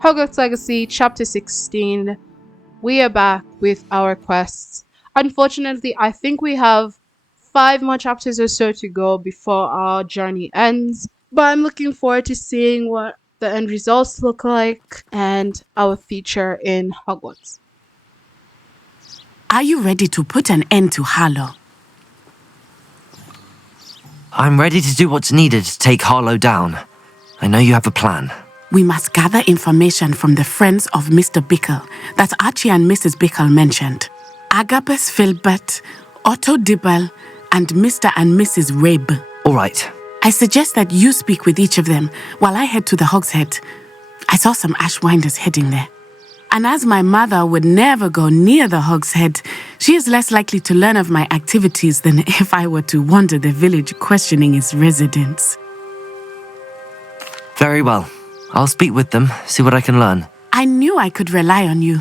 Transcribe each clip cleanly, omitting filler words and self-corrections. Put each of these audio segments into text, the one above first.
Hogwarts Legacy, Chapter 16. We are back with our quests. Unfortunately, I think we have 5 more chapters or so to go before our journey ends, but I'm looking forward to seeing what the end results look like and our future in Hogwarts. Are you ready to put an end to Harlow? I'm ready to do what's needed to take Harlow down. I know you have a plan. We must gather information from the friends of Mr. Bickle that Archie and Mrs. Bickle mentioned. Agabus Filbert, Otto Dibble, and Mr. and Mrs. Rabe. All right. I suggest that you speak with each of them while I head to the Hogshead. I saw some Ashwinders heading there. And as my mother would never go near the Hogshead, she is less likely to learn of my activities than if I were to wander the village questioning its residents. Very well. I'll speak with them, see what I can learn. I knew I could rely on you.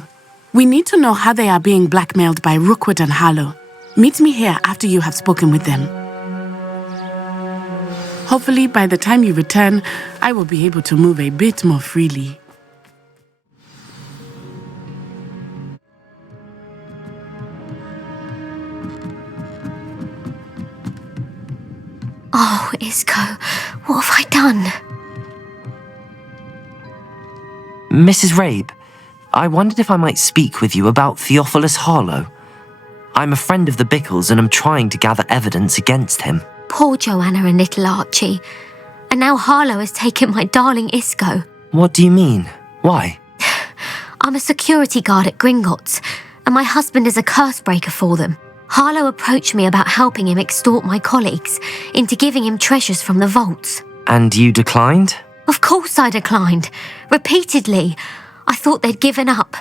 We need to know how they are being blackmailed by Rookwood and Harlow. Meet me here after you have spoken with them. Hopefully, by the time you return, I will be able to move a bit more freely. Oh, Isco, what have I done? Mrs. Rabe, I wondered if I might speak with you about Theophilus Harlow. I'm a friend of the Bickles and I'm trying to gather evidence against him. Poor Joanna and little Archie. And now Harlow has taken my darling Isco. What do you mean? Why? I'm a security guard at Gringotts, and my husband is a curse breaker for them. Harlow approached me about helping him extort my colleagues into giving him treasures from the vaults. And you declined? Of course I declined. Repeatedly. I thought they'd given up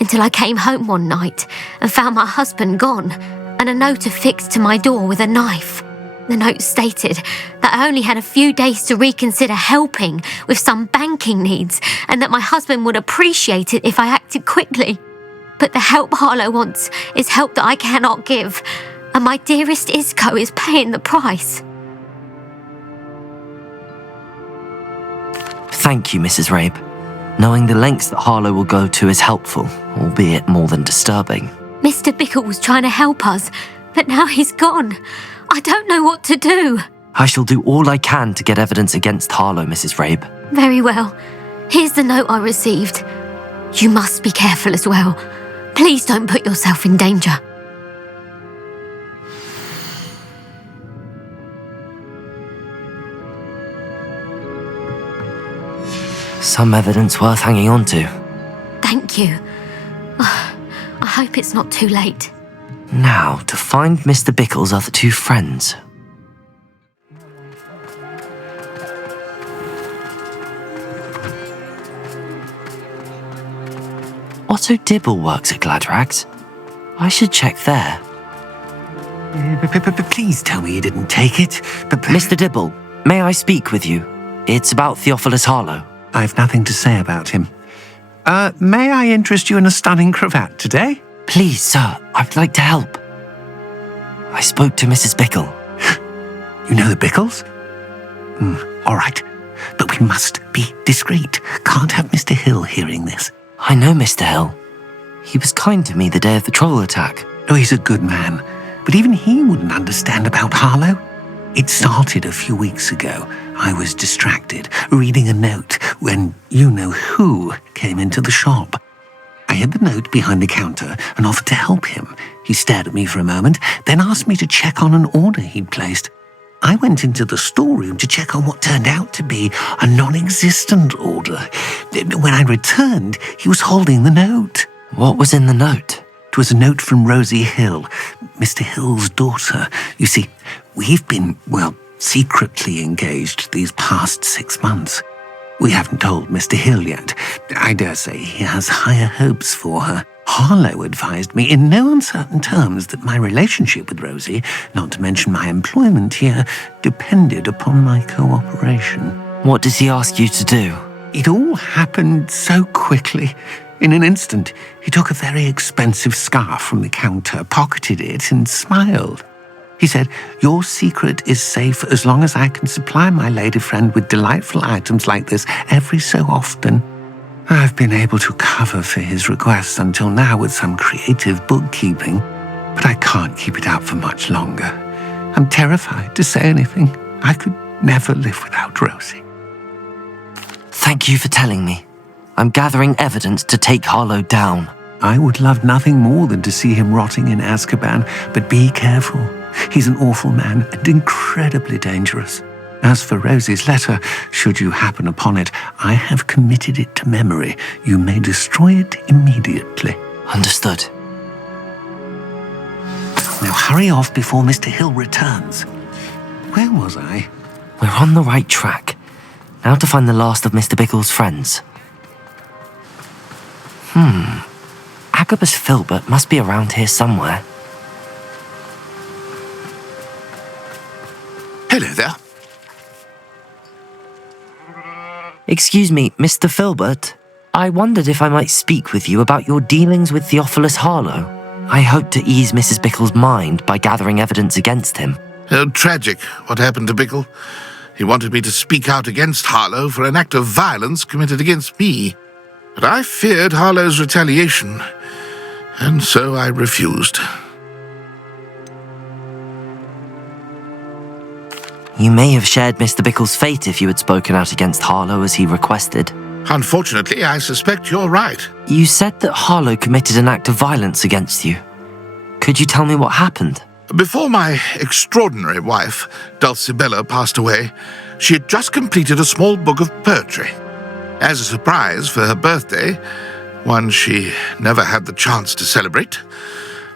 until I came home one night and found my husband gone and a note affixed to my door with a knife. The note stated that I only had a few days to reconsider helping with some banking needs and that my husband would appreciate it if I acted quickly. But the help Harlow wants is help that I cannot give, and my dearest Isco is paying the price. Thank you, Mrs. Rabe. Knowing the lengths that Harlow will go to is helpful, albeit more than disturbing. Mr. Bickle was trying to help us, but now he's gone. I don't know what to do. I shall do all I can to get evidence against Harlow, Mrs. Rabe. Very well. Here's the note I received. You must be careful as well. Please don't put yourself in danger. Some evidence worth hanging on to. Thank you. I hope it's not too late. Now, to find Mr. Bickle's other 2 friends. Otto Dibble works at Gladrags. I should check there. Please tell me you didn't take it. Mr. Dibble, may I speak with you? It's about Theophilus Harlow. I've nothing to say about him. May I interest you in a stunning cravat today? Please, sir, I'd like to help. I spoke to Mrs. Bickle. You know the Bickles? All right. But we must be discreet. Can't have Mr. Hill hearing this. I know Mr. Hill. He was kind to me the day of the troll attack. Oh, he's a good man. But even he wouldn't understand about Harlow. It started a few weeks ago. I was distracted, reading a note, when you-know-who came into the shop. I hid the note behind the counter and offered to help him. He stared at me for a moment, then asked me to check on an order he'd placed. I went into the storeroom to check on what turned out to be a non-existent order. When I returned, he was holding the note. What was in the note? It was a note from Rosie Hill, Mr. Hill's daughter. You see, we've been, secretly engaged these past 6 months. We haven't told Mr. Hill yet. I dare say he has higher hopes for her. Harlow advised me in no uncertain terms that my relationship with Rosie, not to mention my employment here, depended upon my cooperation. What does he ask you to do? It all happened so quickly. In an instant, he took a very expensive scarf from the counter, pocketed it, and smiled. He said, "Your secret is safe as long as I can supply my lady friend with delightful items like this every so often." I've been able to cover for his requests until now with some creative bookkeeping, but I can't keep it up for much longer. I'm terrified to say anything. I could never live without Rosie. Thank you for telling me. I'm gathering evidence to take Harlow down. I would love nothing more than to see him rotting in Azkaban, but be careful. He's an awful man and incredibly dangerous. As for Rosie's letter, should you happen upon it, I have committed it to memory. You may destroy it immediately. Understood. Now hurry off before Mr. Hill returns. Where was I? We're on the right track. Now to find the last of Mr. Bickle's friends. Agabus Filbert must be around here somewhere. Hello there. Excuse me, Mr. Filbert. I wondered if I might speak with you about your dealings with Theophilus Harlow. I hope to ease Mrs. Bickle's mind by gathering evidence against him. Oh, tragic what happened to Bickle. He wanted me to speak out against Harlow for an act of violence committed against me. But I feared Harlow's retaliation, and so I refused. You may have shared Mr. Bickle's fate if you had spoken out against Harlow as he requested. Unfortunately, I suspect you're right. You said that Harlow committed an act of violence against you. Could you tell me what happened? Before my extraordinary wife, Dulcibella, passed away, she had just completed a small book of poetry. As a surprise for her birthday, one she never had the chance to celebrate,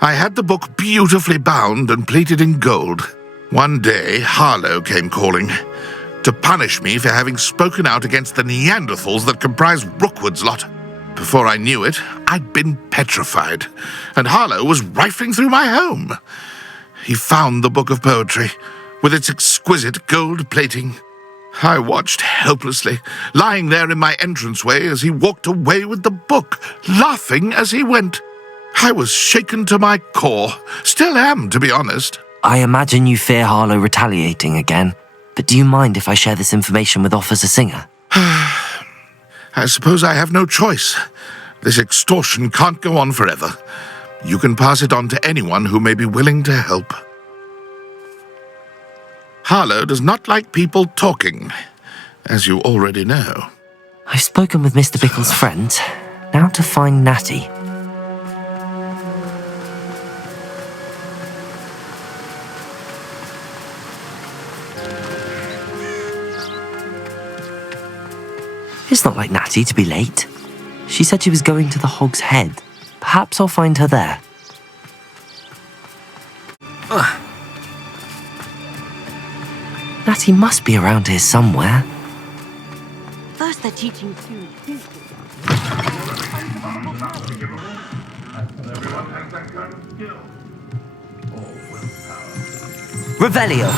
I had the book beautifully bound and plated in gold. One day, Harlow came calling to punish me for having spoken out against the Neanderthals that comprise Rookwood's lot. Before I knew it, I'd been petrified, and Harlow was rifling through my home. He found the book of poetry, with its exquisite gold plating. I watched helplessly, lying there in my entranceway as he walked away with the book, laughing as he went. I was shaken to my core. Still am, to be honest. I imagine you fear Harlow retaliating again, but do you mind if I share this information with Officer Singer? I suppose I have no choice. This extortion can't go on forever. You can pass it on to anyone who may be willing to help. Harlow does not like people talking, as you already know. I've spoken with Mr. Bickle's friend. Now to find Natty. It's not like Natty to be late. She said she was going to the Hog's Head. Perhaps I'll find her there. Natty must be around here somewhere. First they're teaching food. Revelio!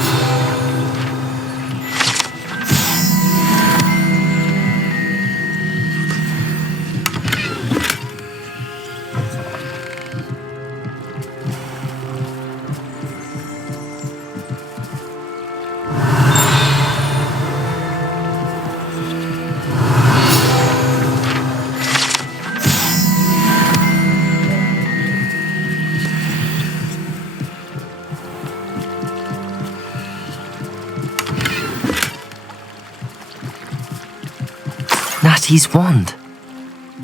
Natty's wand.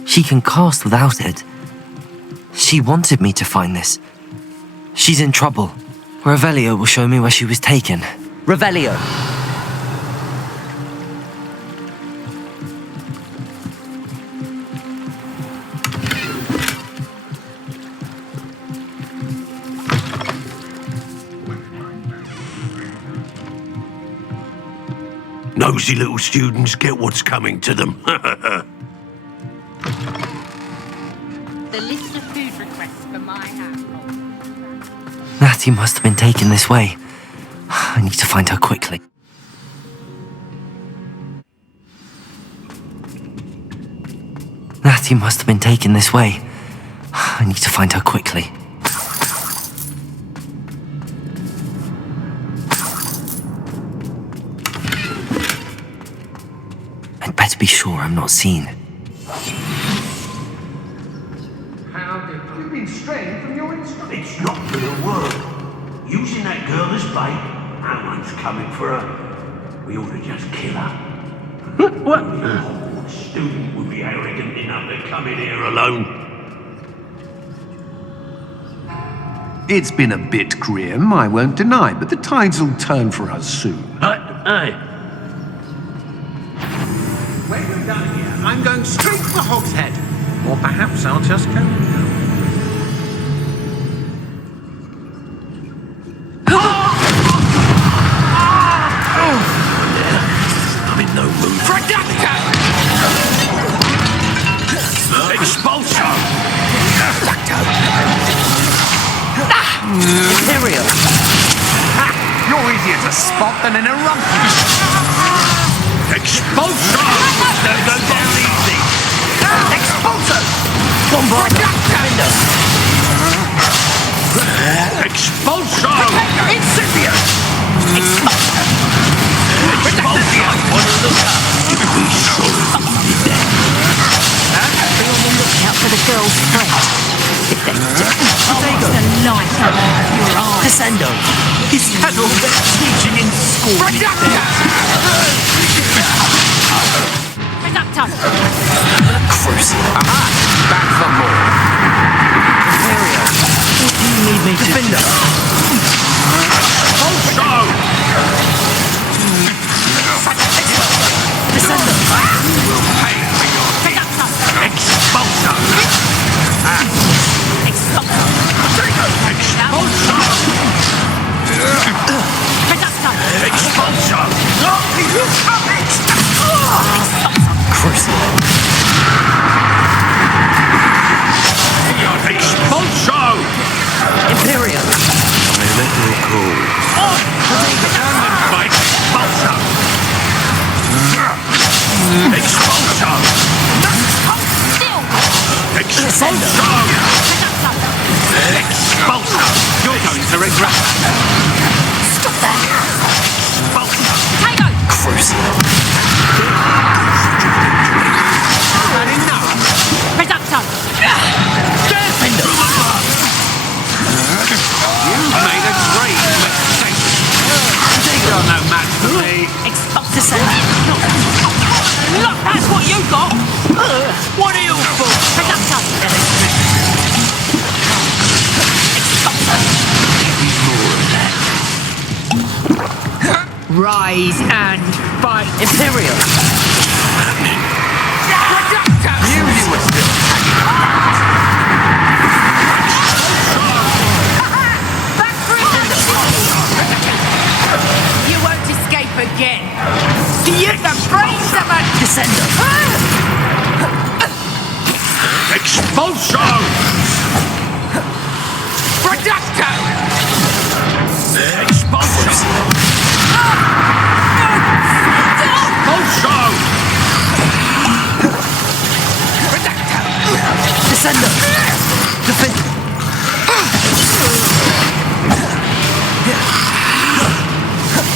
She can cast without it. She wanted me to find this. She's in trouble. Revelio will show me where she was taken. Revelio! Nosy little students get what's coming to them. The list of food requests for my household. Natty must have been taken this way. I need to find her quickly. Natty must have been taken this way. I need to find her quickly. I'd better be sure I'm not seen. You've been straying from your instructions. It's not gonna work. Using that girl as bait, no one's coming for her. We ought to just kill her. What? Only a Hogwarts student would be arrogant enough to come in here alone. It's been a bit grim, I won't deny, but the tides will turn for us soon. Hey. When we're done here, I'm going straight to the Hog's Head. Or perhaps I'll just go. I'm in no mood. Expulsion! Imperial! Ha! You're easier to spot than an eruption. Expulsion! Don't go down easy. Expulsion! Expulsion! Incendiary! Expulsion! On the lookout. You'll be sorry for me then. Be on the lookout for the girl's friend. If they do, I'll watch the light out of your eyes. Descendo. He's had all that teaching in school. Reducto! Crucial. Aha! Back for more. Imperial. What do you need me to do? Expulsion! Descendo. You will pay for your deeds. Expulsion! Expulsion! Crucial. Expulsion! Imperial. I let you go. By expulsion! Expulsion! Expulsion! Expulsion! You're going to regret that. Stop that! Expulsion! Potato! Crucial. Reducto! You've made a great mistake. You're no match for me. Expulsion! Look, that's what you got! What are you for? Reducto! Rise and fight. Imperial. You were still hanging about. You won't escape again. Use the brains of a Descendo. Expulsion! Reducto! Expulsion! Expulsion! Descendo. Defend.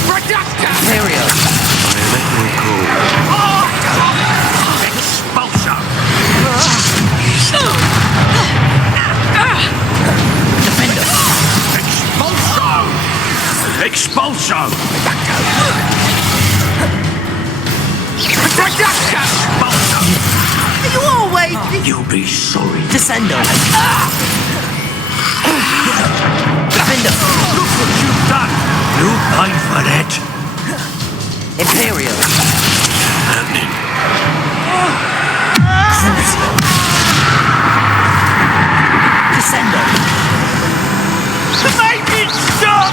Reducto! Imperial. Expulsion! Defender. Expulsion! Expulsion! Expulsion! You always... You'll be sorry. Descendo. Defender. Look what you've done! You'll pay for that. Imperial. Descendo. Make it stop!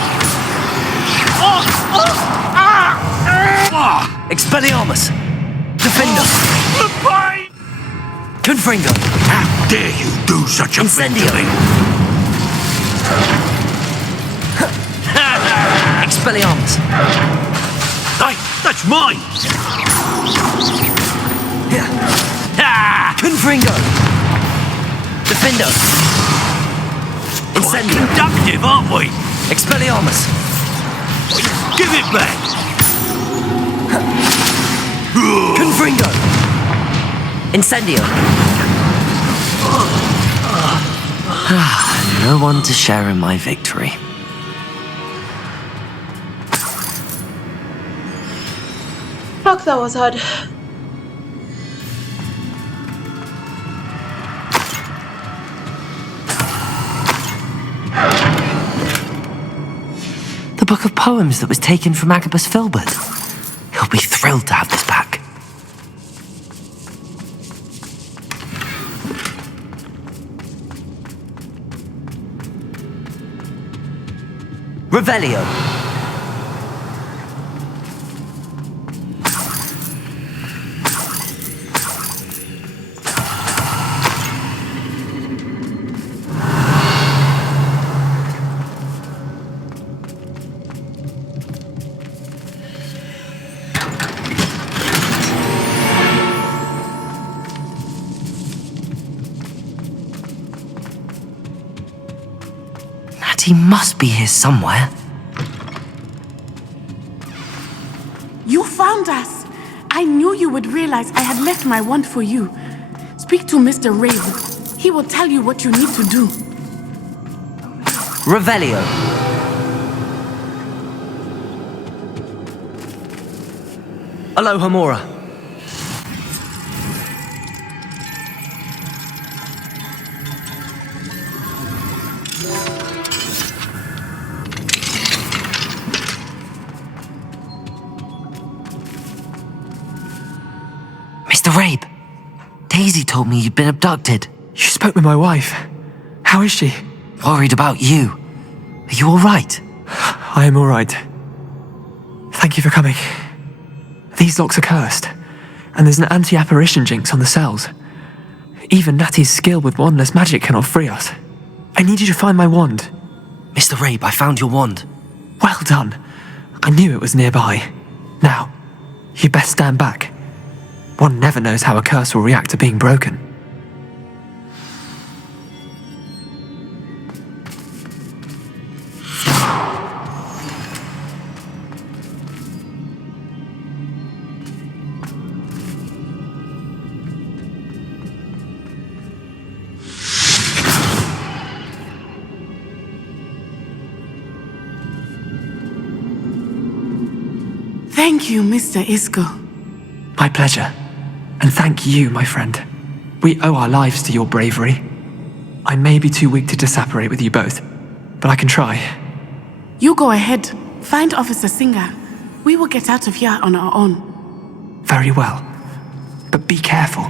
Expelliarmus. Defender. The pain! Confringo. How dare you do such a thing to Incendio. me? Expelliarmus. Hey, that's mine! Confringo. Defender. Quite Incendio. conductive, aren't we? Expelliarmus. Give it back! Confringo. Incendio. And no one to share in my victory. Fuck, that was hard. The book of poems that was taken from Agabus Filbert. He'll be thrilled to have this back. Revelio. He must be here somewhere. You found us! I knew you would realize I had left my wand for you. Speak to Mr. Rabe. He will tell you what you need to do. Revelio. Aloha Mora. Mr. Rabe, Daisy told me you'd been abducted. You spoke with my wife. How is she? Worried about you. Are you all right? I am all right. Thank you for coming. These locks are cursed, and there's an anti-apparition jinx on the cells. Even Natty's skill with wandless magic cannot free us. I need you to find my wand. Mr. Rabe, I found your wand. Well done. I knew it was nearby. Now, you best stand back. One never knows how a curse will react to being broken. Thank you, Mr. Isco. My pleasure. And thank you, my friend. We owe our lives to your bravery. I may be too weak to disapparate with you both, but I can try. You go ahead. Find Officer Singer. We will get out of here on our own. Very well. But be careful.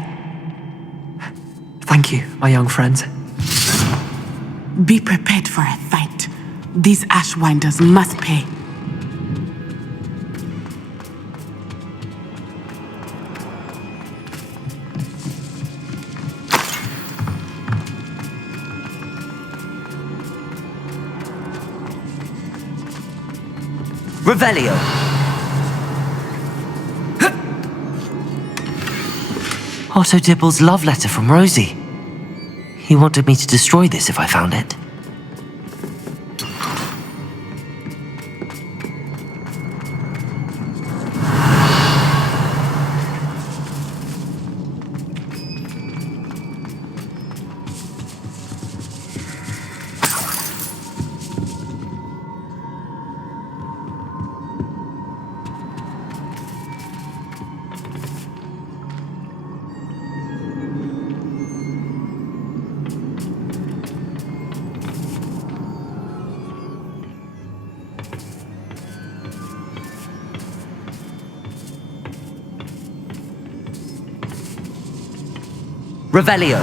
Thank you, my young friends. Be prepared for a fight. These Ashwinders must pay. Revelio. Otto Dibble's love letter from Rosie. He wanted me to destroy this if I found it. Revelio.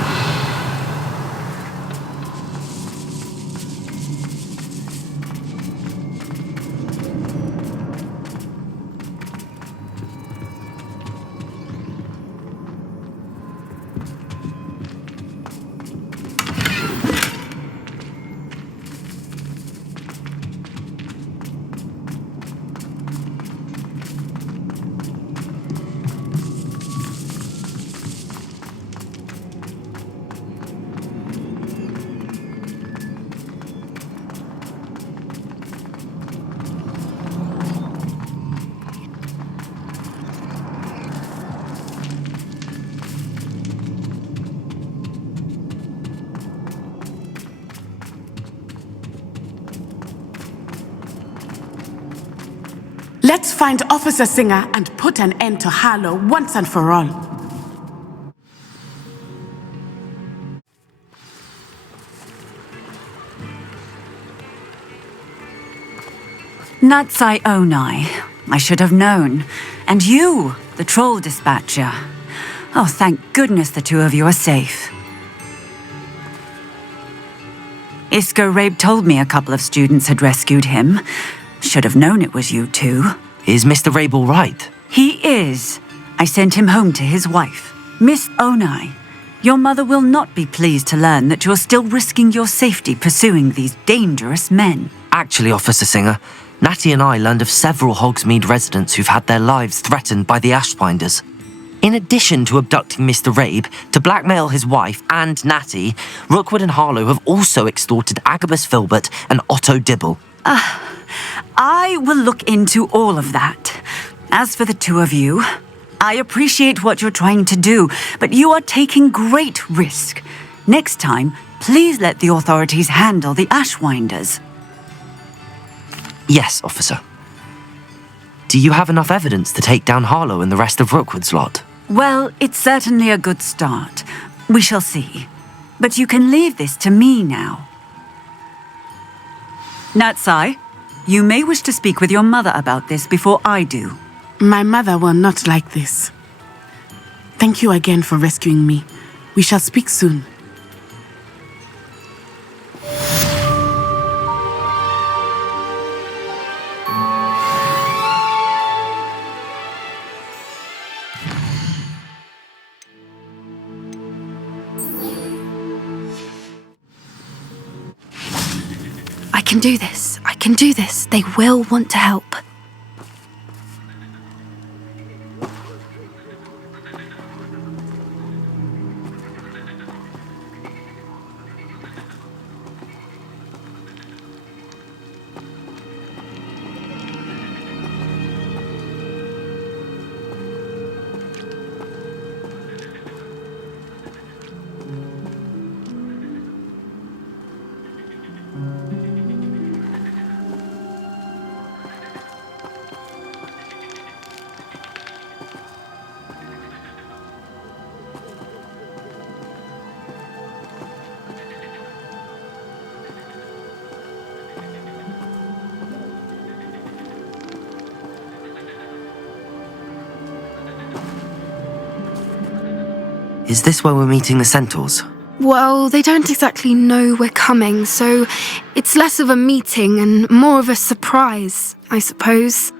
Let's find Officer Singer and put an end to Harlow once and for all. Natsai Onai. I should have known. And you, the troll dispatcher. Oh, thank goodness the two of you are safe. Isco Rabe told me a couple of students had rescued him. Should have known it was you two. Is Mr. Rabe all right? He is. I sent him home to his wife. Miss Onai, your mother will not be pleased to learn that you're still risking your safety pursuing these dangerous men. Actually, Officer Singer, Natty and I learned of several Hogsmeade residents who've had their lives threatened by the Ashwinders. In addition to abducting Mr. Rabe to blackmail his wife and Natty, Rookwood and Harlow have also extorted Agabus Filbert and Otto Dibble. I will look into all of that. As for the two of you, I appreciate what you're trying to do, but you are taking great risk. Next time, please let the authorities handle the Ashwinders. Yes, officer. Do you have enough evidence to take down Harlow and the rest of Rookwood's lot? Well, it's certainly a good start. We shall see. But you can leave this to me now. Natsai, you may wish to speak with your mother about this before I do. My mother will not like this. Thank you again for rescuing me. We shall speak soon. I can do this. I can do this. They will want to help. Is this where we're meeting the Centaurs? Well, they don't exactly know we're coming, so it's less of a meeting and more of a surprise, I suppose.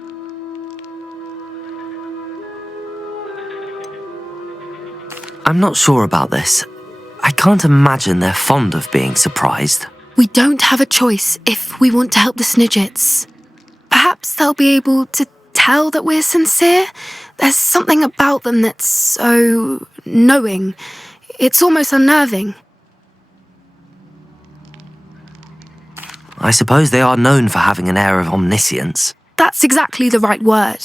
I'm not sure about this. I can't imagine they're fond of being surprised. We don't have a choice if we want to help the Snidgets. Perhaps they'll be able to tell that we're sincere. There's something about them that's so knowing. It's almost unnerving. I suppose they are known for having an air of omniscience. That's exactly the right word.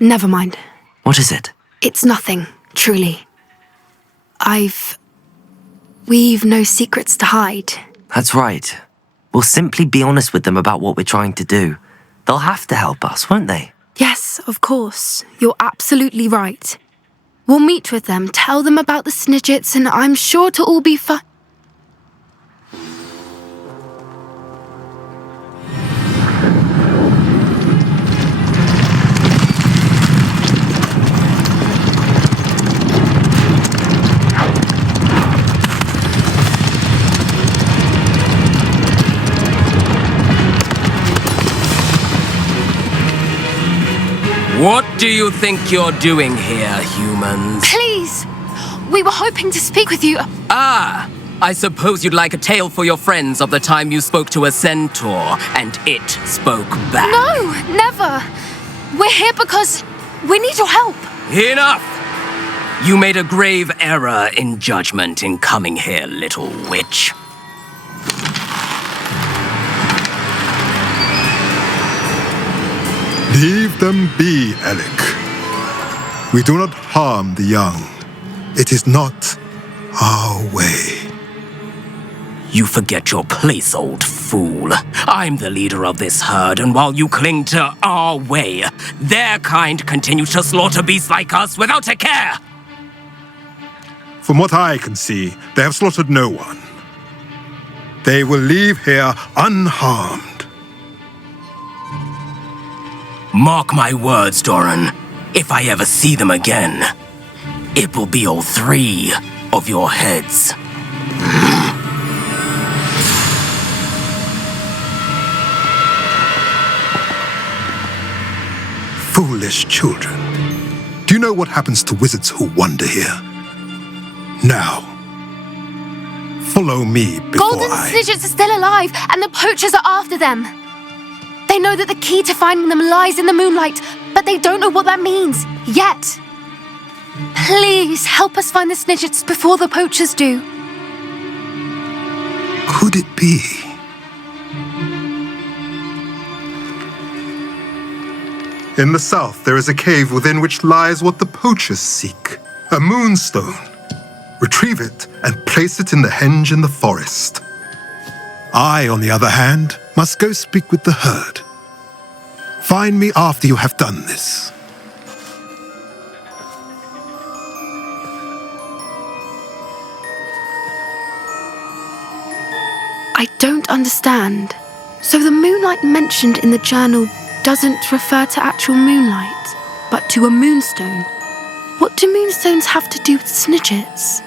Never mind. What is it? It's nothing, truly. We've no secrets to hide. That's right. We'll simply be honest with them about what we're trying to do. They'll have to help us, won't they? Yes, of course. You're absolutely right. We'll meet with them, tell them about the Snidgets, and I'm sure it'll all be fine. What do you think you're doing here, humans? Please! We were hoping to speak with you. Ah! I suppose you'd like a tale for your friends of the time you spoke to a centaur, and it spoke back. No, never! We're here because we need your help. Enough! You made a grave error in judgment in coming here, little witch. Leave them be, Alec. We do not harm the young. It is not our way. You forget your place, old fool. I'm the leader of this herd, and while you cling to our way, their kind continue to slaughter beasts like us without a care! From what I can see, they have slaughtered no one. They will leave here unharmed. Mark my words, Doran. If I ever see them again, it will be all 3 of your heads. Foolish children. Do you know what happens to wizards who wander here? Now, follow me before Golden Snidgets are still alive, and the poachers are after them. They know that the key to finding them lies in the moonlight, but they don't know what that means, yet. Please, help us find the Snidgets before the poachers do. Could it be? In the south, there is a cave within which lies what the poachers seek. A moonstone. Retrieve it and place it in the henge in the forest. I, on the other hand, must go speak with the herd. Find me after you have done this. I don't understand. So the moonlight mentioned in the journal doesn't refer to actual moonlight, but to a moonstone. What do moonstones have to do with Snidgets?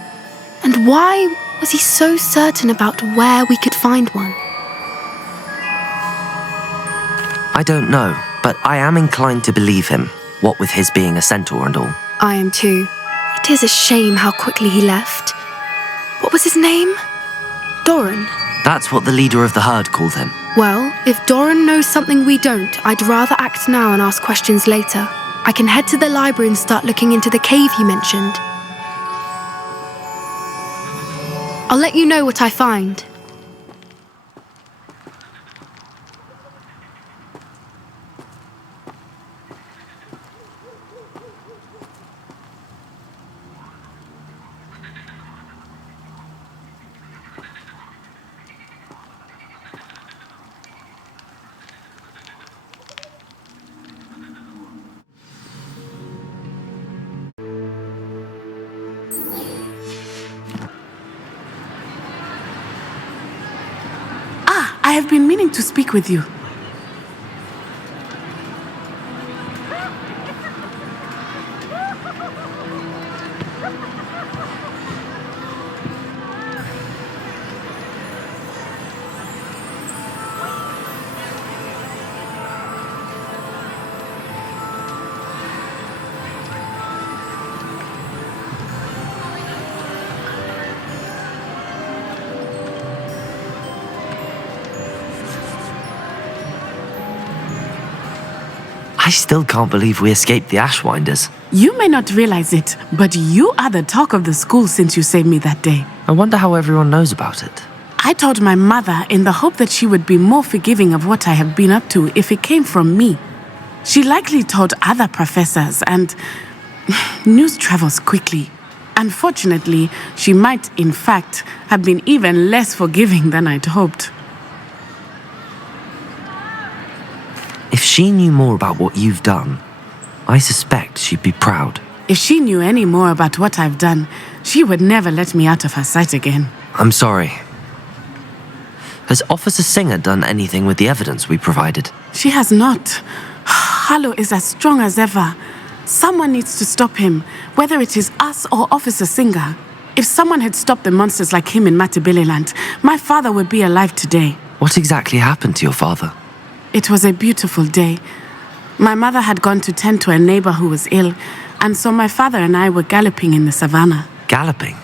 And why was he so certain about where we could find one? I don't know, but I am inclined to believe him, what with his being a centaur and all. I am too. It is a shame how quickly he left. What was his name? Doran. That's what the leader of the herd called him. Well, if Doran knows something we don't, I'd rather act now and ask questions later. I can head to the library and start looking into the cave you mentioned. I'll let you know what I find. I have been meaning to speak with you. I still can't believe we escaped the Ashwinders. You may not realize it, but you are the talk of the school since you saved me that day. I wonder how everyone knows about it. I told my mother in the hope that she would be more forgiving of what I have been up to if it came from me. She likely told other professors, and news travels quickly. Unfortunately, she might, in fact, have been even less forgiving than I'd hoped. If she knew more about what you've done, I suspect she'd be proud. If she knew any more about what I've done, she would never let me out of her sight again. I'm sorry. Has Officer Singer done anything with the evidence we provided? She has not. Harlow is as strong as ever. Someone needs to stop him, whether it is us or Officer Singer. If someone had stopped the monsters like him in Matabeleland, my father would be alive today. What exactly happened to your father? It was a beautiful day. My mother had gone to tend to a neighbor who was ill, and so my father and I were galloping in the savannah. Galloping?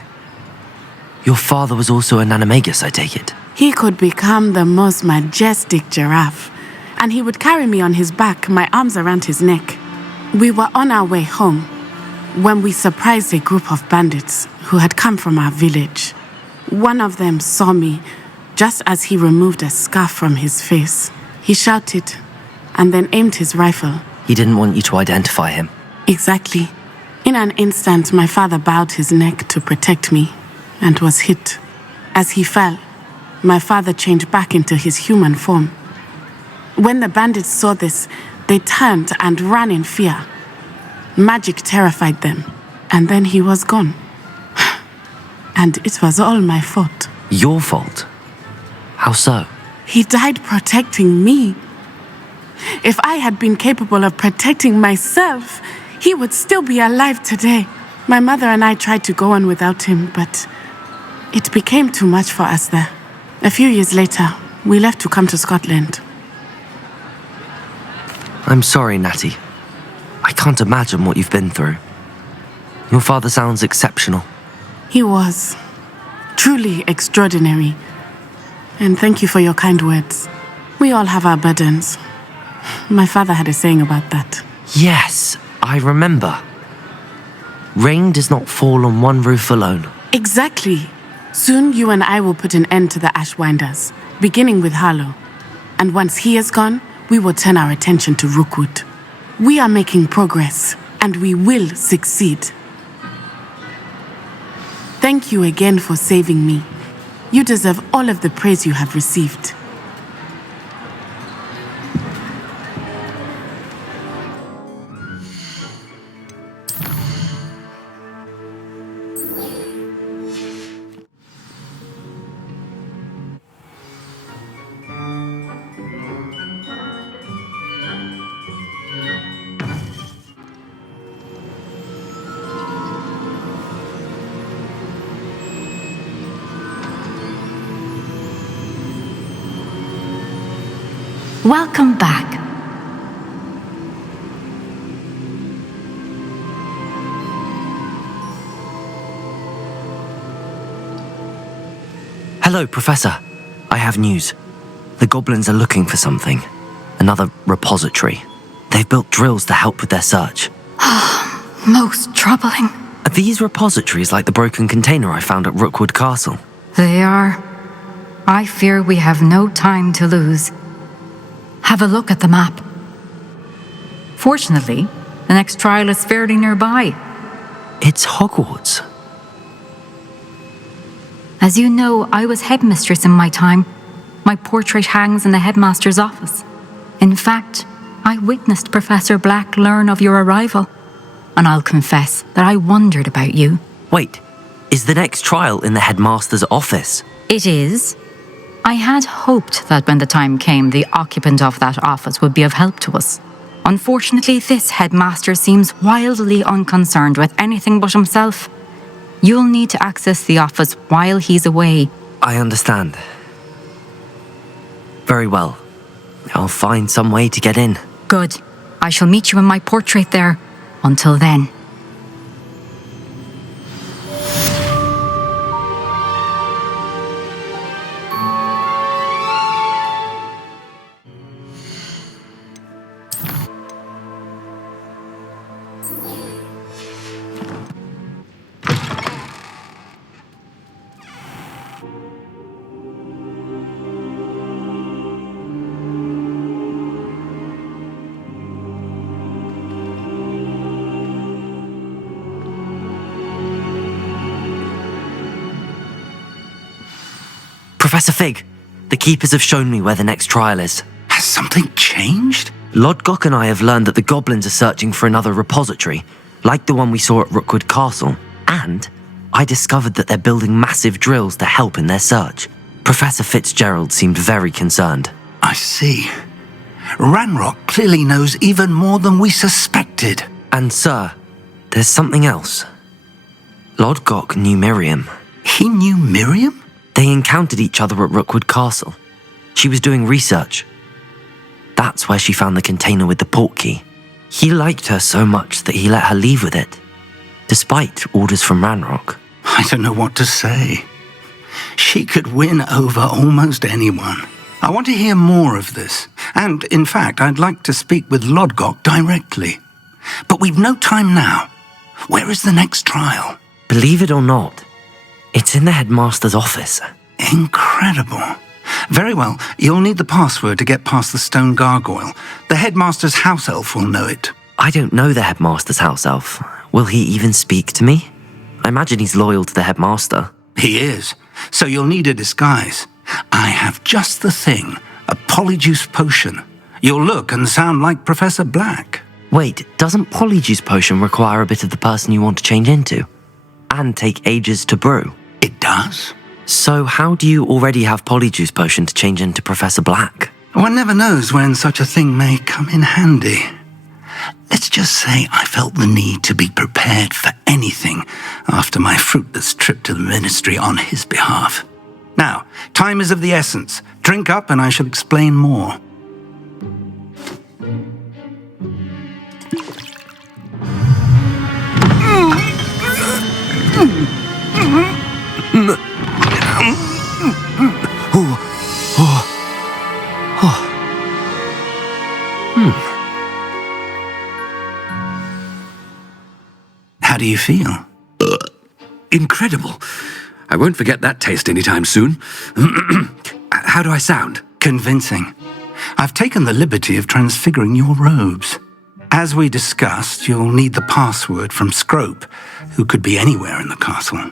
Your father was also an animagus, I take it? He could become the most majestic giraffe, and he would carry me on his back, my arms around his neck. We were on our way home when we surprised a group of bandits who had come from our village. One of them saw me just as he removed a scarf from his face. He shouted and then aimed his rifle. He didn't want you to identify him. Exactly. In an instant, my father bowed his neck to protect me and was hit. As he fell, my father changed back into his human form. When the bandits saw this, they turned and ran in fear. Magic terrified them, and then he was gone. And it was all my fault. Your fault? How so? He died protecting me. If I had been capable of protecting myself, he would still be alive today. My mother and I tried to go on without him, but it became too much for us there. A few years later, we left to come to Scotland. I'm sorry, Natty. I can't imagine what you've been through. Your father sounds exceptional. He was. Truly extraordinary. And thank you for your kind words. We all have our burdens. My father had a saying about that. Yes, I remember. Rain does not fall on one roof alone. Exactly. Soon you and I will put an end to the Ashwinders, beginning with Harlow. And once he is gone, we will turn our attention to Rookwood. We are making progress, and we will succeed. Thank you again for saving me. You deserve all of the praise you have received. Welcome back. Hello, Professor. I have news. The goblins are looking for something. Another repository. They've built drills to help with their search. Most troubling. Are these repositories like the broken container I found at Rookwood Castle? They are. I fear we have no time to lose. Have a look at the map. Fortunately, the next trial is fairly nearby. It's Hogwarts. As you know, I was headmistress in my time. My portrait hangs in the headmaster's office. In fact, I witnessed Professor Black learn of your arrival. And I'll confess that I wondered about you. Wait, is the next trial in the headmaster's office? It is. I had hoped that when the time came, the occupant of that office would be of help to us. Unfortunately, this headmaster seems wildly unconcerned with anything but himself. You'll need to access the office while he's away. I understand. Very well. I'll find some way to get in. Good. I shall meet you in my portrait there. Until then. Professor Fig, the Keepers have shown me where the next trial is. Has something changed? Lodgok and I have learned that the goblins are searching for another repository, like the one we saw at Rookwood Castle. And I discovered that they're building massive drills to help in their search. Professor Fitzgerald seemed very concerned. I see. Ranrock clearly knows even more than we suspected. And sir, there's something else. Lodgok knew Miriam. He knew Miriam? They encountered each other at Rookwood Castle. She was doing research. That's where she found the container with the portkey. He liked her so much that he let her leave with it, despite orders from Ranrock. I don't know what to say. She could win over almost anyone. I want to hear more of this. And, in fact, I'd like to speak with Lodgok directly. But we've no time now. Where is the next trial? Believe it or not, it's in the headmaster's office. Incredible. Very well, you'll need the password to get past the stone gargoyle. The headmaster's house elf will know it. I don't know the headmaster's house elf. Will he even speak to me? I imagine he's loyal to the headmaster. He is, so you'll need a disguise. I have just the thing. A polyjuice potion. You'll look and sound like Professor Black. Wait, doesn't polyjuice potion require a bit of the person you want to change into? And take ages to brew? It does. So how do you already have polyjuice potion to change into Professor Black? One never knows when such a thing may come in handy. Let's just say I felt the need to be prepared for anything after my fruitless trip to the Ministry on his behalf. Now, time is of the essence. Drink up and I shall explain more. How do you feel? Incredible. I won't forget that taste anytime soon. How do I sound? Convincing. I've taken the liberty of transfiguring your robes. As we discussed, you'll need the password from Scrope, who could be anywhere in the castle.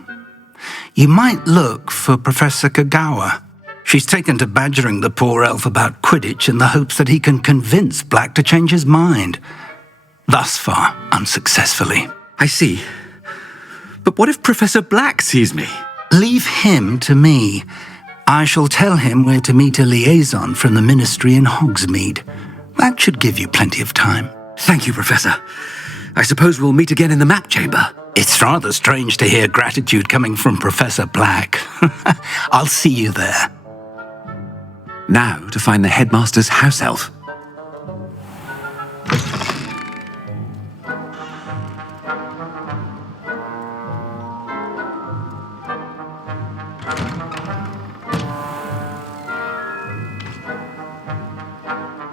You might look for Professor Kagawa. She's taken to badgering the poor elf about Quidditch in the hopes that he can convince Black to change his mind. Thus far, unsuccessfully. I see. But what if Professor Black sees me? Leave him to me. I shall tell him where to meet a liaison from the Ministry in Hogsmeade. That should give you plenty of time. Thank you, Professor. I suppose we'll meet again in the map chamber. It's rather strange to hear gratitude coming from Professor Black. I'll see you there. Now to find the headmaster's house elf.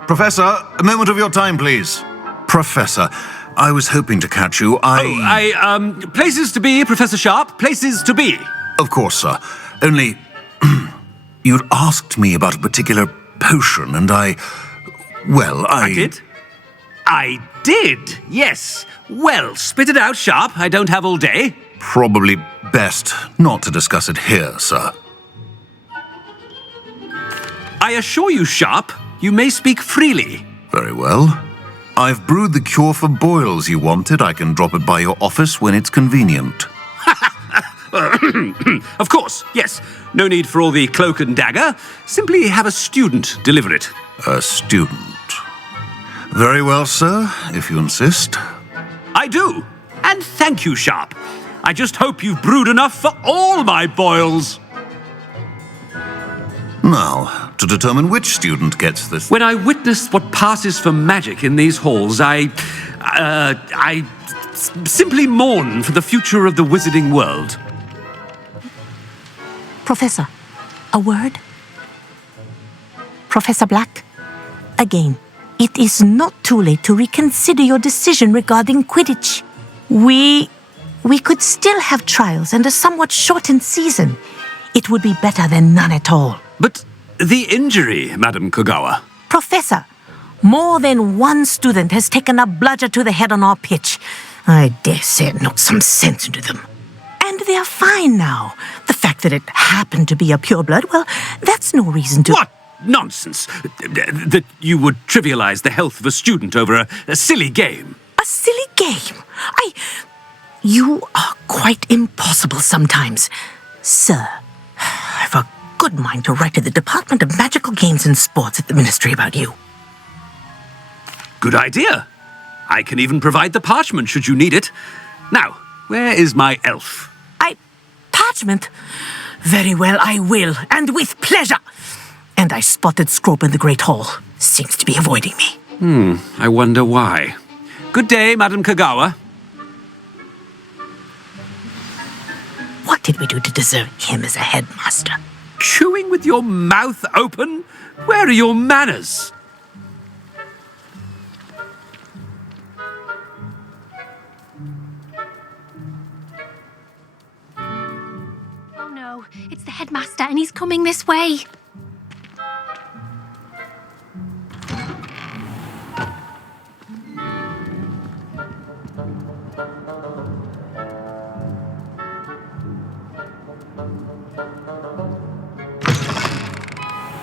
Professor, a moment of your time, please. Professor, I was hoping to catch you. Places to be, Professor Sharp, places to be. Of course, sir. Only, you'd asked me about a particular potion, and I did? I did, yes. Well, spit it out, Sharp. I don't have all day. Probably best not to discuss it here, sir. I assure you, Sharp, you may speak freely. Very well. I've brewed the cure for boils you wanted. I can drop it by your office when it's convenient. Of course, yes. No need for all the cloak and dagger. Simply have a student deliver it. A student? Very well, sir, if you insist. I do. And thank you, Sharp. I just hope you've brewed enough for all my boils. Now, to determine which student gets this... When I witness what passes for magic in these halls, I simply mourn for the future of the wizarding world. Professor, a word? Professor Black, again, it is not too late to reconsider your decision regarding Quidditch. We could still have trials and a somewhat shortened season. It would be better than none at all. But the injury, Madam Kagawa. Professor, more than one student has taken a bludger to the head on our pitch. I dare say it knocked some sense into them. And they're fine now. The fact that it happened to be a pureblood, well, that's no reason to... What nonsense! That you would trivialize the health of a student over a silly game. A silly game? You are quite impossible sometimes. Sir, I've a good mind to write to the Department of Magical Games and Sports at the Ministry about you. Good idea. I can even provide the parchment should you need it. Now, where is my elf? Parchment? Very well, I will, and with pleasure. And I spotted Scrope in the Great Hall. Seems to be avoiding me. I wonder why. Good day, Madam Kagawa. What did we do to deserve him as a headmaster? Chewing with your mouth open? Where are your manners? Oh no, it's the headmaster and he's coming this way.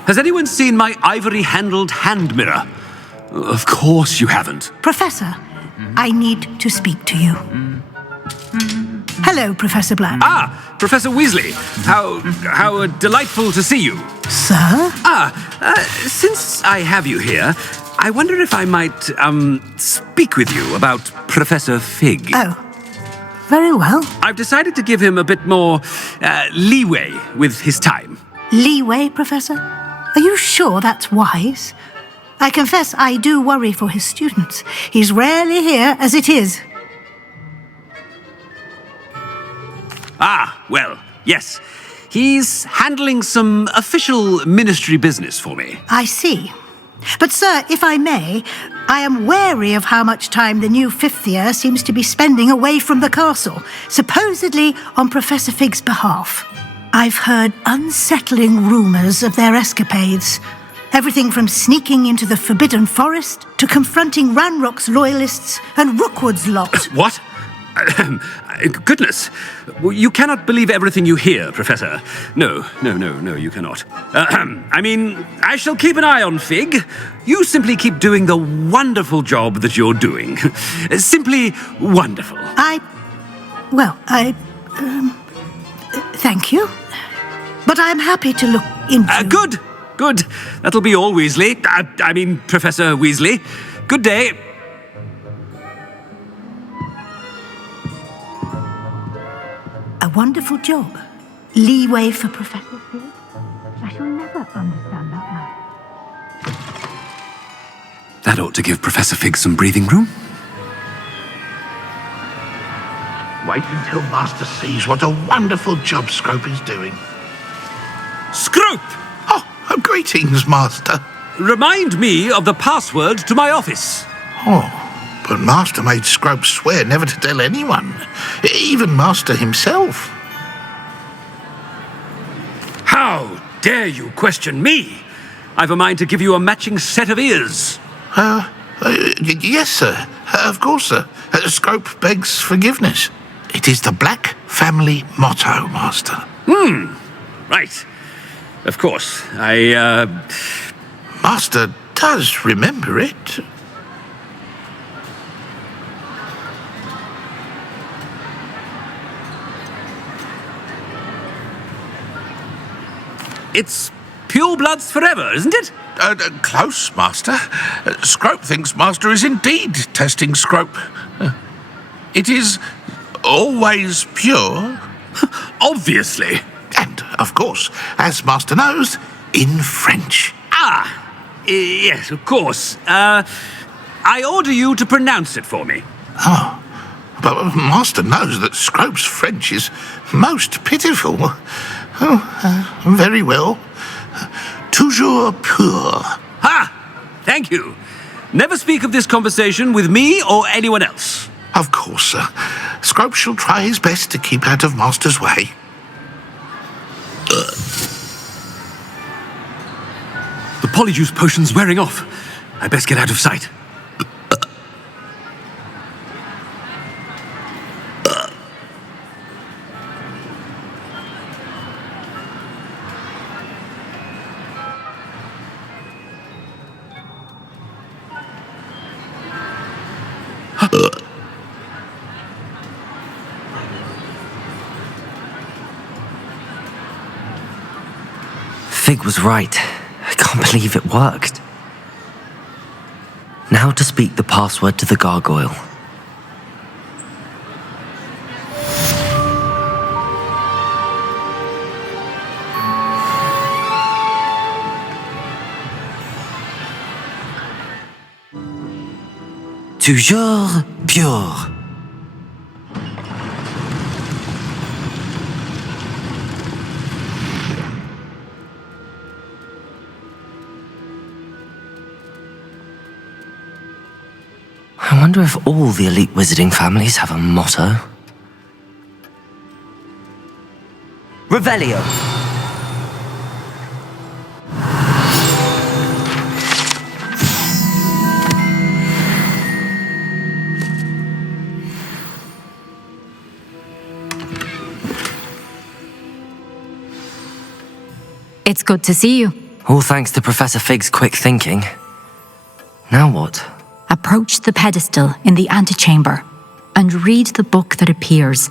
Has anyone seen my ivory-handled hand mirror? Of course you haven't. Professor, I need to speak to you. Hello, Professor Black. Ah, Professor Weasley. How delightful to see you. Sir? Since I have you here, I wonder if I might, speak with you about Professor Fig. Oh, very well. I've decided to give him a bit more, leeway with his time. Leeway, Professor? Are you sure that's wise? I confess I do worry for his students. He's rarely here as it is. Ah, well, yes. He's handling some official ministry business for me. I see. But, sir, if I may, I am wary of how much time the new fifth year seems to be spending away from the castle, supposedly on Professor Fig's behalf. I've heard unsettling rumours of their escapades. Everything from sneaking into the Forbidden Forest to confronting Ranrock's loyalists and Rookwood's lot. What? Goodness. You cannot believe everything you hear, Professor. No, you cannot. I mean, I shall keep an eye on Fig. You simply keep doing the wonderful job that you're doing. Simply wonderful. Thank you. But I'm happy to look into... Good. That'll be all, Weasley. I mean, Professor Weasley. Good day. A wonderful job. Leeway for Professor Fig. I shall never understand that man. That ought to give Professor Fig some breathing room. Wait until Master sees what a wonderful job Scrope is doing. Scrope! Oh, greetings, Master. Remind me of the password to my office. Oh, but Master made Scrope swear never to tell anyone, even Master himself. How dare you question me? I've a mind to give you a matching set of ears. Yes, sir. Of course, sir. Scrope begs forgiveness. It is the Black family motto, Master. Right. Of course. Master does remember it. It's pure bloods forever, isn't it? Close, Master. Scrope thinks Master is indeed testing Scrope. It is always pure. Obviously. And, of course, as Master knows, in French. Yes, of course. I order you to pronounce it for me. Oh, but Master knows that Scrope's French is most pitiful. Very well. Toujours pur. Thank you. Never speak of this conversation with me or anyone else. Of course, sir. Scrope shall try his best to keep out of Master's way. The polyjuice potion's wearing off. I best get out of sight. Fig was right. I can't believe it worked. Now to speak the password to the gargoyle. Toujours pure. I wonder if all the elite wizarding families have a motto. Revelio. It's good to see you. All thanks to Professor Fig's quick thinking. Now what? Approach the pedestal in the antechamber and read the book that appears.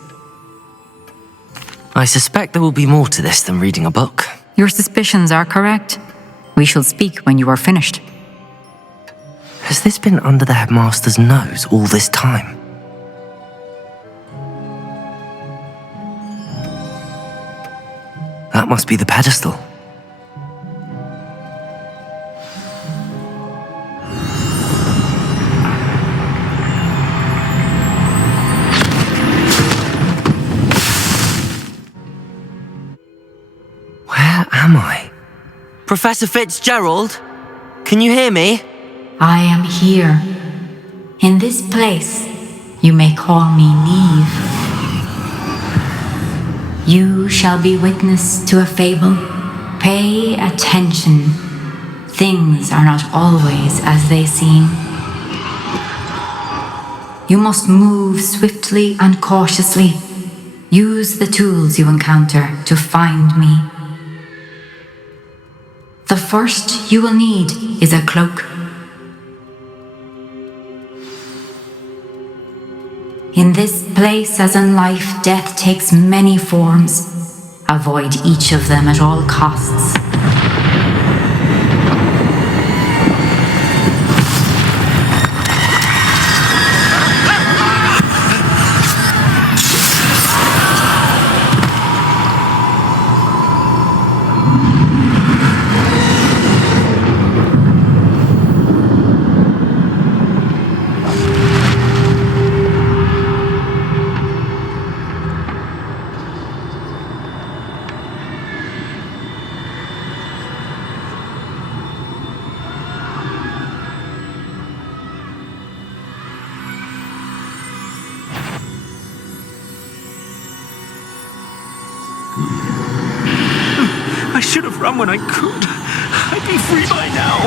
I suspect there will be more to this than reading a book. Your suspicions are correct. We shall speak when you are finished. Has this been under the headmaster's nose all this time? That must be the pedestal. Where am I? Professor Fitzgerald? Can you hear me? I am here. In this place, you may call me Neve. You shall be witness to a fable. Pay attention. Things are not always as they seem. You must move swiftly and cautiously. Use the tools you encounter to find me. The first you will need is a cloak. In this place, as in life, death takes many forms. Avoid each of them at all costs. I should have run when I could. I'd be free by now.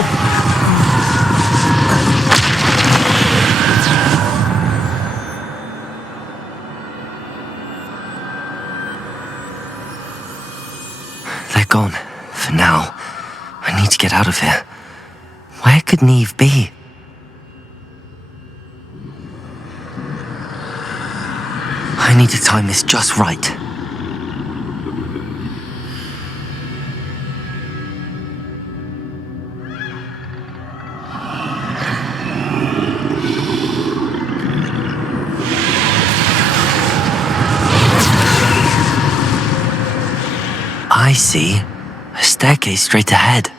They're gone. For now. I need to get out of here. Where could Neve be? I need to time this just right. I see. A staircase straight ahead.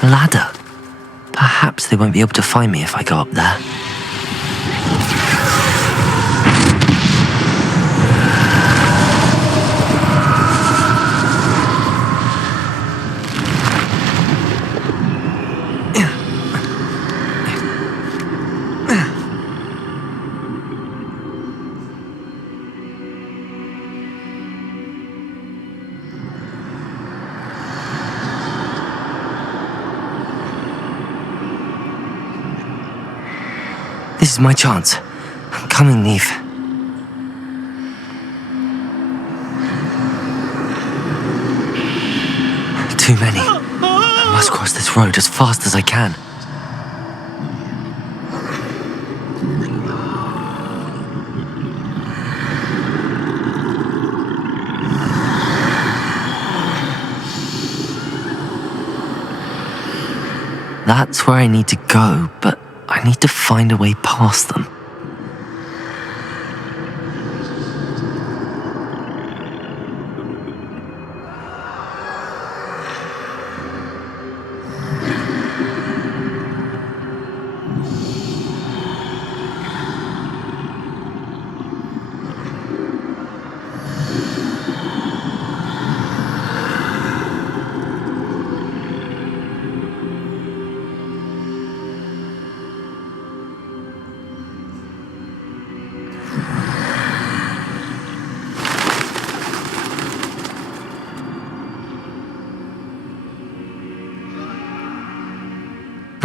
Ladder. Perhaps they won't be able to find me if I go up there. This is my chance. I'm coming, Neve. Too many. I must cross this road as fast as I can. That's where I need to go, but I need to find a way past them.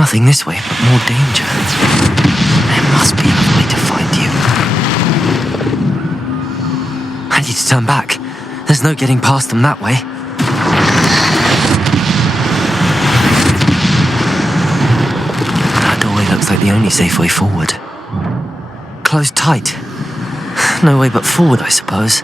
Nothing this way but more danger. There must be another way to find you. I need to turn back. There's no getting past them that way. That doorway looks like the only safe way forward. Closed tight. No way but forward, I suppose.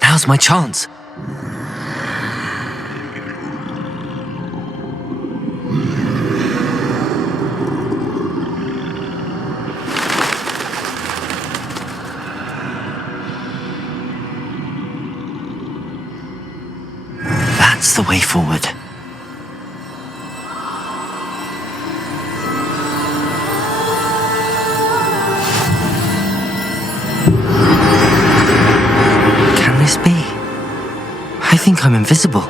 Now's my chance. That's the way forward. Can this be? I think I'm invisible.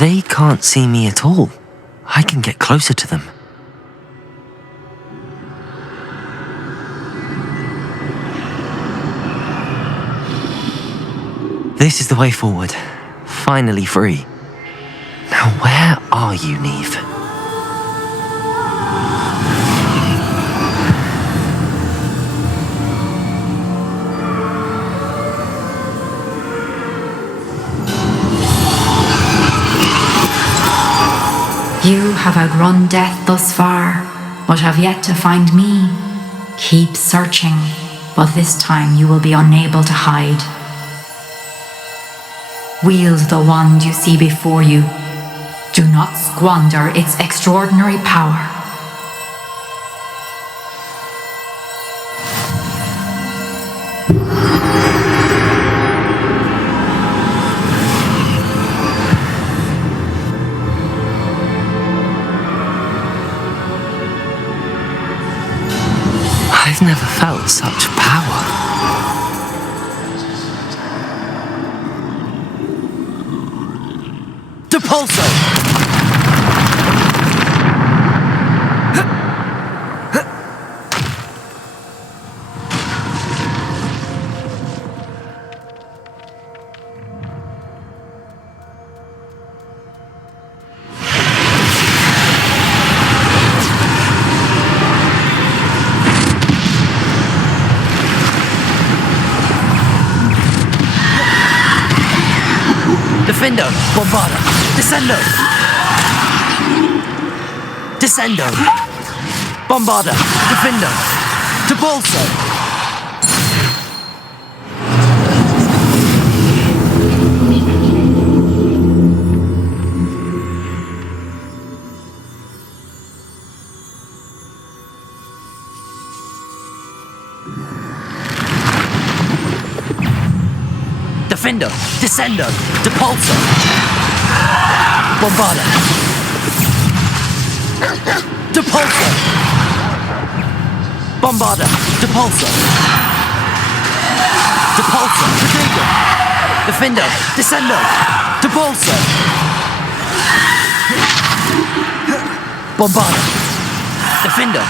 They can't see me at all. I can get closer to them. This is the way forward. Finally free. Now where are you, Neve? You have outrun death thus far, but have yet to find me. Keep searching, but this time you will be unable to hide. Wield the wand you see before you. Do not squander its extraordinary power. I've never felt such power. Depulso! Defendo, Bombarda, Descendo! Descendo! Bombarda, Defendo, Depulso! Defender, Descendo, Depulso, Bombarda, Depulso, Bombarda, Depulso, Depulso, Protego, Defender, Descendo, Depulso, Bombarda, Defender,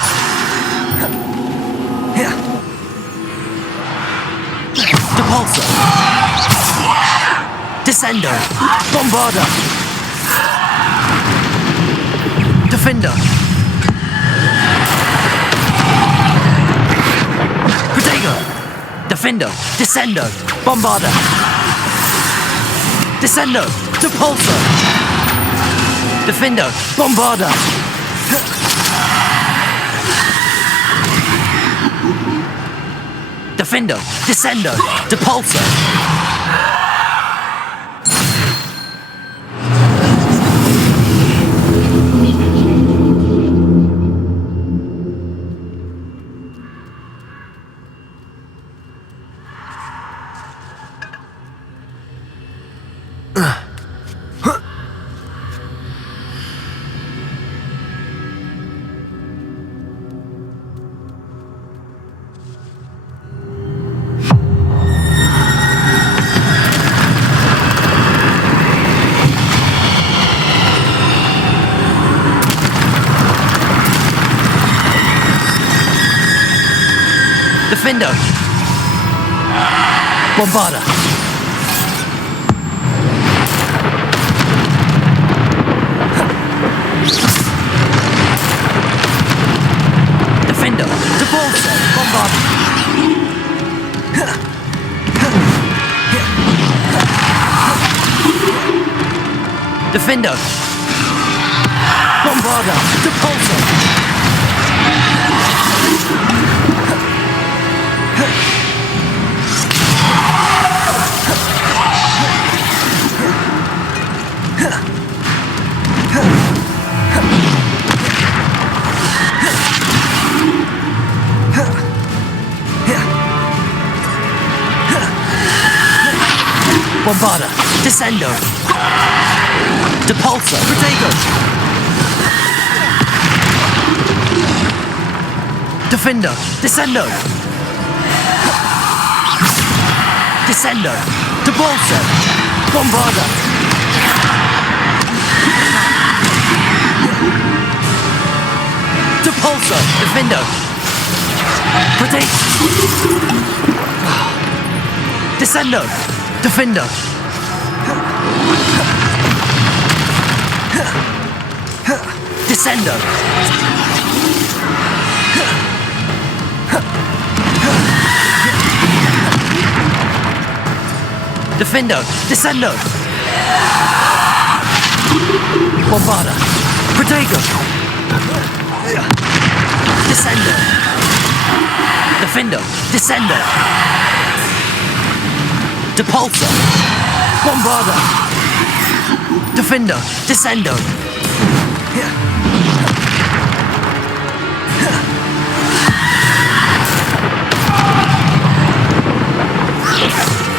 Depulso, Descendo, Bombarda, Defender, Protego, Defender, Descendo, Bombarda, Descendo, Depulso, Defender, Bombarda, Defender, Descendo, Depulso. Defender, Bombarda, Defender, Depulso, Bombarda, Defender, Bombarda, Depulso. Bombarda, Descendo, Depulso, Protego, Defender, Descendo, Descendo, Depulso, Bombarda, Depulso, Defender, Protego, Descendo, Defender, Descendo, Defender, Descendo, Bombarda, Protego, Descendo, Defender, Descendo, Depulso, Bombarda, Defender, Descendo,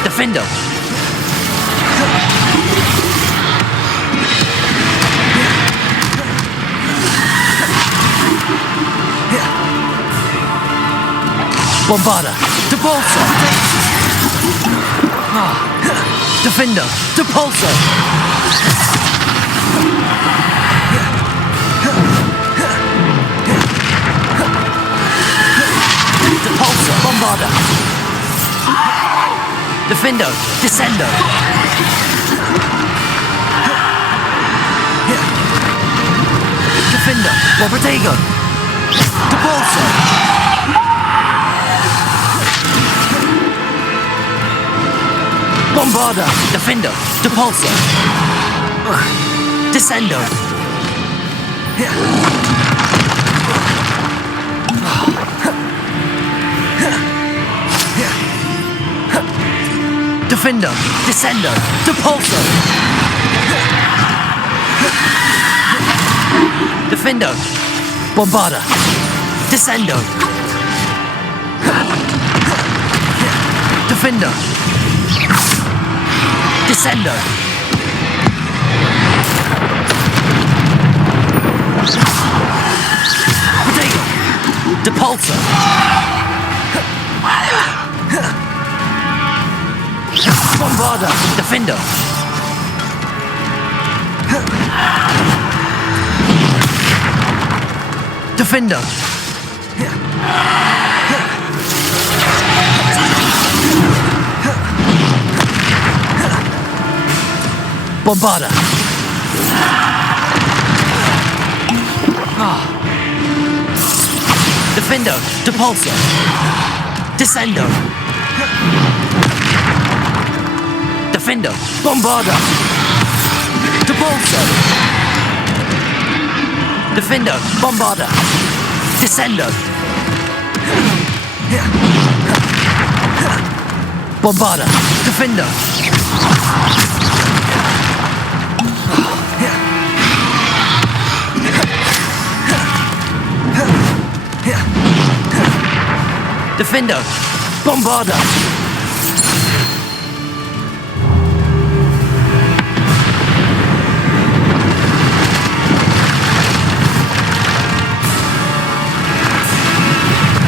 Defender, Bombarda, Depulso, Defender, Depulso, Depulso, Bombarda, Defender, Descendo, Defender, Protego, Depulso, Bombarda, Defender, Depulso, Descendo, Defender, Descendo, Depulso, Defender, Bombarda, Descendo, Defender, Descendo. Protego. Depulso. Bombarda. Defendo. Defendo. Bombarda. Defendo. Depulso. Descendo. Defendo. Bombarda. Depulso. Defendo. Bombarda. Descendo. Bombarda. Defendo. Defendo. Bombarda.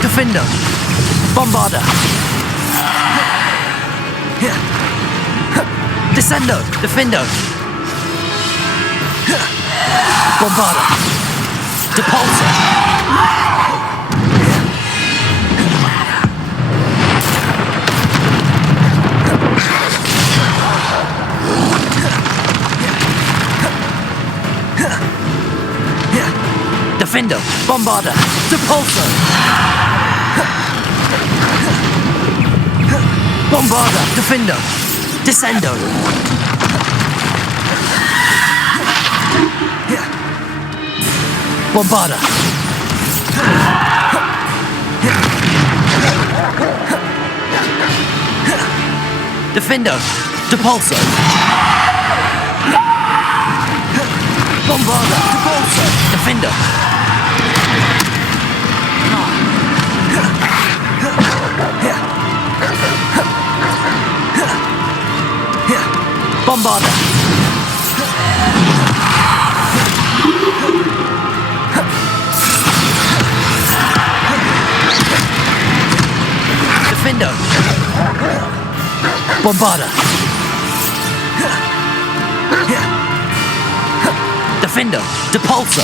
Defendo. Bombarda. Descendo. Defendo. Bombarda. Depulso. Defendo. Bombarda. Depulso. Bombarda. Defendo. Descendo. Bombarda. Defendo. Depulso. Bombarda. Depulso. Defendo. Bombarda. Defendo. Bombarda. Defendo. Depulso.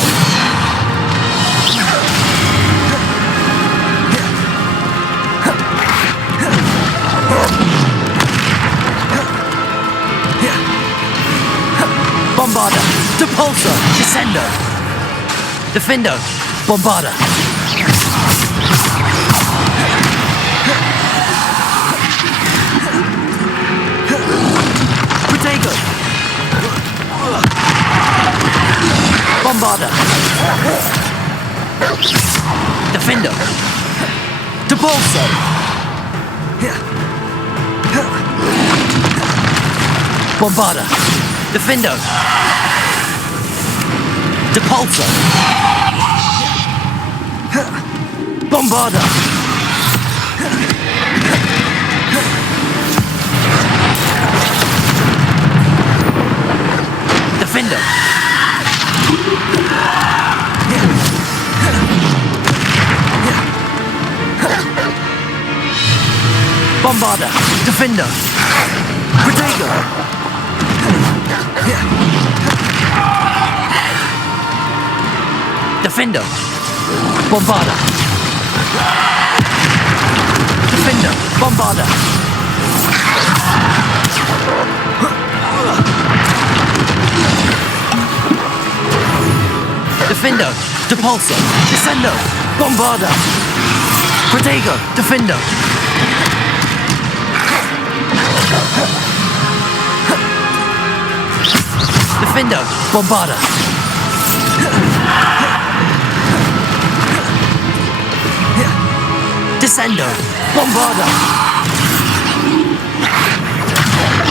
Bombarda. Depulso. Descendo. Defendo. Bombarda. Protego. Bombarda. Defendo. Depulso. Bombarda. Defendo. Depulso. Bombarda. Defendo. Bombarda. Defendo. Protego. Defendo. Bombarda. Defendo. Bombarda. Defendo. Depulso. Descendo. Bombarda. Protego. Defendo. Defendo. Bombarda. Descendo. Bombarda.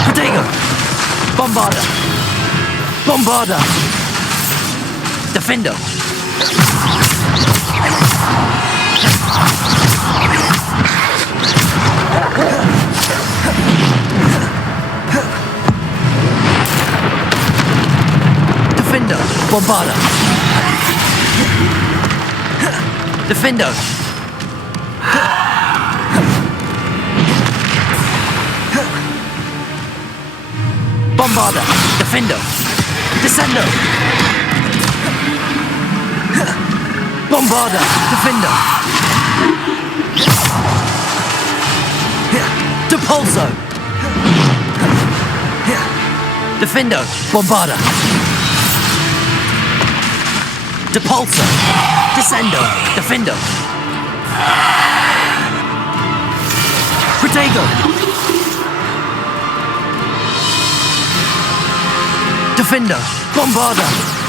Protego. Bombarda. Bombarda. Defendo. Defender, Bombarda. Defender. Bombarda, Defender. Descendo. Bombarda, Defender. Depulso. Defendo, Bombarda. Depulso. Descendo, Defendo. Protego. Defender, Bombarda.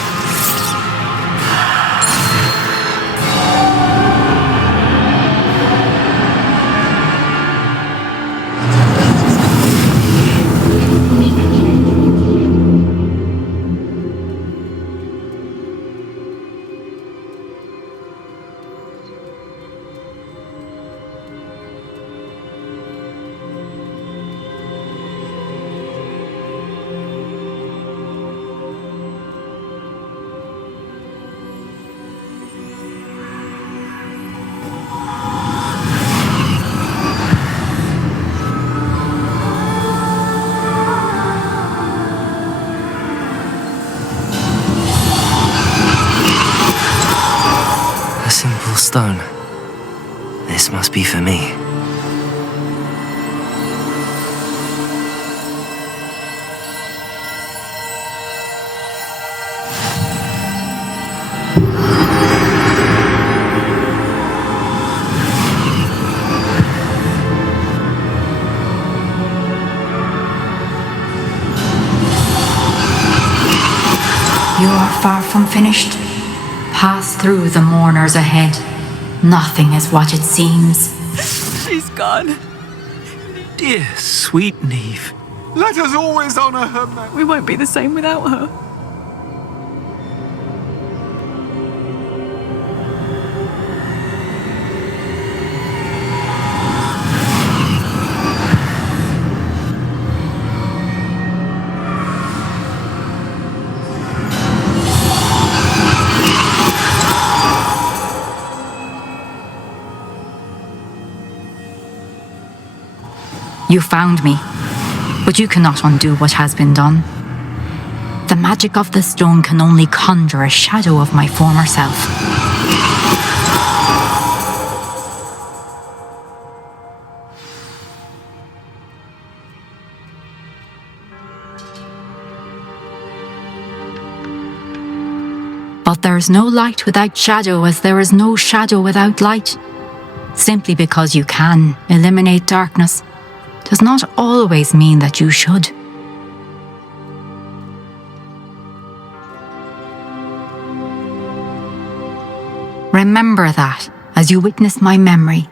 Stone. This must be for me. You are far from finished. Pass through the mourners ahead. Nothing is what it seems. She's gone. Dear, sweet Neve. Let us always honor her memory. We won't be the same without her. You found me, but you cannot undo what has been done. The magic of the stone can only conjure a shadow of my former self. But there is no light without shadow, as there is no shadow without light. Simply because you can eliminate darkness does not always mean that you should. Remember that as you witness my memory.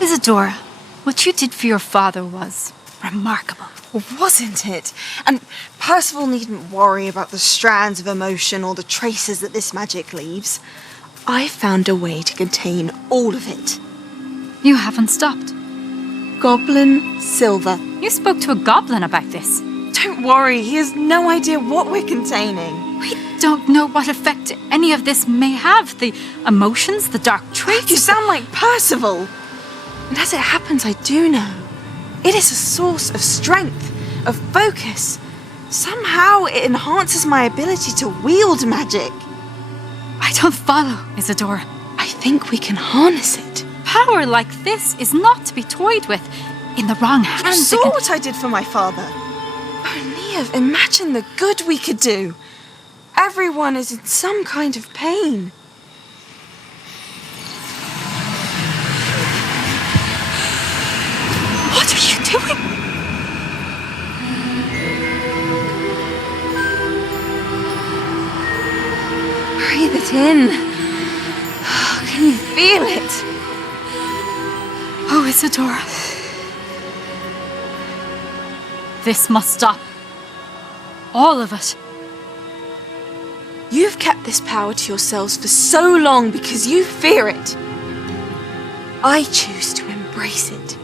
Isadora, what you did for your father was remarkable. Wasn't it? And Percival needn't worry about the strands of emotion or the traces that this magic leaves. I found a way to contain all of it. You haven't stopped. Goblin Silver. You spoke to a goblin about this. Don't worry, he has no idea what we're containing. We don't know what effect any of this may have. The emotions, the dark traits. You sound like Percival. And as it happens, I do know. It is a source of strength, of focus. Somehow it enhances my ability to wield magic. I don't follow, Isadora. I think we can harness it. Power like this is not to be toyed with. In the wrong hands. You saw what I did for my father. Oh, Neve, imagine the good we could do. Everyone is in some kind of pain. doing? Breathe it in. Can you feel it? Oh, Isadora. This must stop. All of it. You've kept this power to yourselves for so long because you fear it. I choose to embrace it.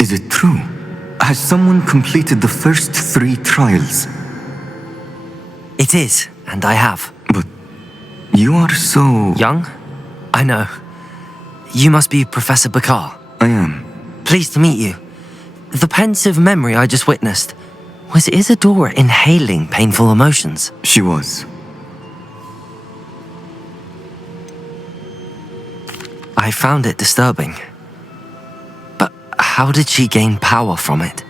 Is it true? Has someone completed the first 3 trials? It is, and I have. But you are so... young? I know. You must be Professor Bakar. I am. Pleased to meet you. The pensive memory I just witnessed, was Isadora inhaling painful emotions? She was. I found it disturbing. But how did she gain power from it?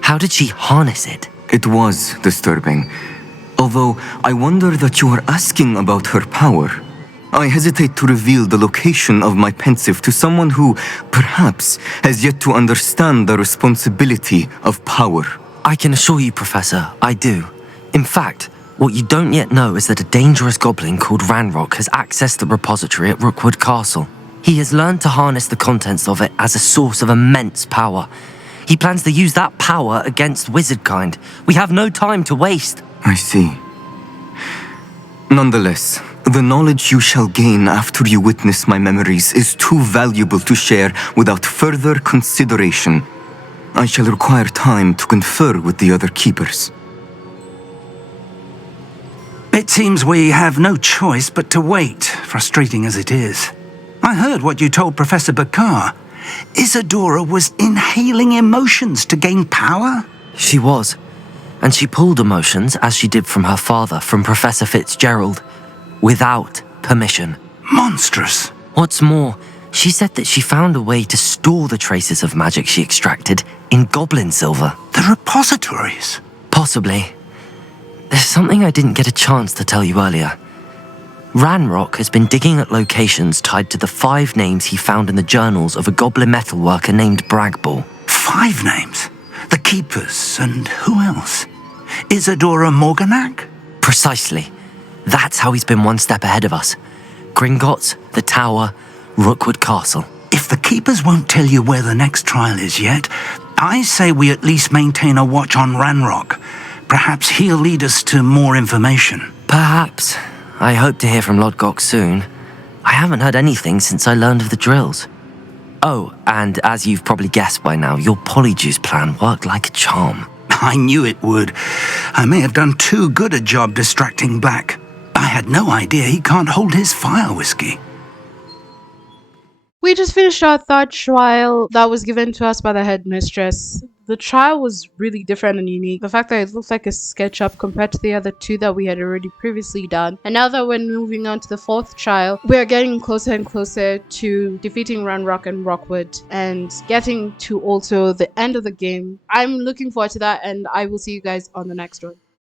How did she harness it? It was disturbing. Although I wonder that you are asking about her power. I hesitate to reveal the location of my pensive to someone who, perhaps, has yet to understand the responsibility of power. I can assure you, Professor, I do. In fact, what you don't yet know is that a dangerous goblin called Ranrock has accessed the repository at Rookwood Castle. He has learned to harness the contents of it as a source of immense power. He plans to use that power against wizardkind. We have no time to waste. I see. Nonetheless, the knowledge you shall gain after you witness my memories is too valuable to share without further consideration. I shall require time to confer with the other keepers. It seems we have no choice but to wait, frustrating as it is. I heard what you told Professor Bakar. Isadora was inhaling emotions to gain power? She was. And she pulled emotions, as she did from her father, from Professor Fitzgerald, without permission. Monstrous. What's more, she said that she found a way to store the traces of magic she extracted in goblin silver. The repositories? Possibly. There's something I didn't get a chance to tell you earlier. Ranrock has been digging at locations tied to the 5 names he found in the journals of a goblin metalworker named Bragball. 5 names? The Keepers, and who else? Isadora Morganac? Precisely. That's how he's been one step ahead of us. Gringotts, the Tower, Rookwood Castle. If the Keepers won't tell you where the next trial is yet, I say we at least maintain a watch on Ranrock. Perhaps he'll lead us to more information. Perhaps. I hope to hear from Lodgok soon. I haven't heard anything since I learned of the drills. Oh, and as you've probably guessed by now, your Polyjuice plan worked like a charm. I knew it would. I may have done too good a job distracting Black. I had no idea he can't hold his fire whiskey. We just finished our 3rd trial that was given to us by the headmistress. The trial was really different and unique. The fact that it looked like a SketchUp compared to the other 2 that we had already previously done. And now that we're moving on to the 4th trial, we're getting closer and closer to defeating Ranrock and Rookwood and getting to also the end of the game. I'm looking forward to that, and I will see you guys on the next one.